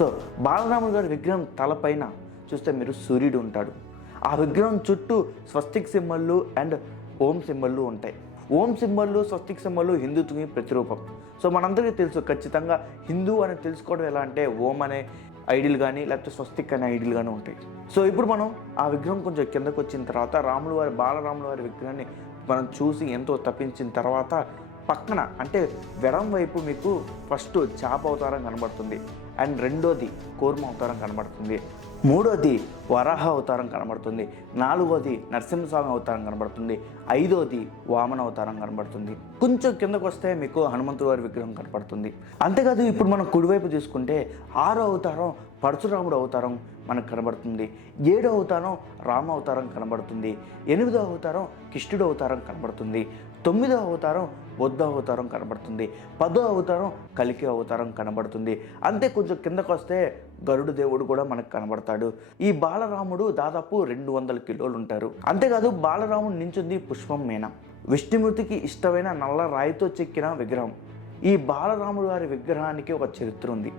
So బాలరాముడు గారి విగ్రహం తలపైన చూస్తే మీరు సూర్యుడు ఉంటాడు. ఆ విగ్రహం చుట్టూ స్వస్తిక్ సింబళ్ళు అండ్ ఓం సింబళ్ళు ఉంటాయి. ఓం సింబళ్ళు స్వస్తిక్ సింబళ్ళు హిందుత్వకి ప్రతిరూపం. సో మనందరికీ తెలుసు, ఖచ్చితంగా హిందూ అని తెలుసుకోవడం ఎలా అంటే ఓం అనే ఐడియల్ కానీ లేకపోతే స్వస్తిక్ అనే ఐడియల్ కానీ ఉంటాయి. సో ఇప్పుడు మనం ఆ విగ్రహం కొంచెం కిందకు వచ్చిన తర్వాత బాలరాముల వారి విగ్రహాన్ని మనం చూసి ఎంతో తప్పించిన తర్వాత పక్కన అంటే వెడం వైపు మీకు ఫస్ట్ చాప అవతారం కనబడుతుంది, అండ్ రెండోది కూర్మ అవతారం కనబడుతుంది, మూడోది వరాహ అవతారం కనబడుతుంది, నాలుగోది నరసింహస్వామి అవతారం కనబడుతుంది, ఐదోది వామన అవతారం కనబడుతుంది. కొంచెం కిందకు వస్తే మీకు హనుమంతుడి వారి విగ్రహం కనబడుతుంది. అంతేకాదు ఇప్పుడు మనం కుడివైపు తీసుకుంటే 6వ అవతారం పరశురాముడు అవతారం మనకు కనబడుతుంది, 7వ అవతారం రామ అవతారం కనబడుతుంది, 8వ అవతారం కృష్ణుడు అవతారం కనబడుతుంది, 9వ అవతారం బుద్ధ అవతారం కనబడుతుంది, 10వ అవతారం కలికి అవతారం కనబడుతుంది. అంతే కొంచెం కిందకు వస్తే గరుడు దేవుడు కూడా మనకు కనబడతాడు. ఈ బాలరాముడు దాదాపు 200 కిలోలు ఉంటారు. అంతేకాదు బాలరాముడు నించుంది పుష్పం మీన, విష్ణుమూర్తికి ఇష్టమైన నల్ల రాయితో చెక్కిన విగ్రహం. ఈ బాలరాముడు గారి విగ్రహానికి ఒక చరిత్ర ఉంది.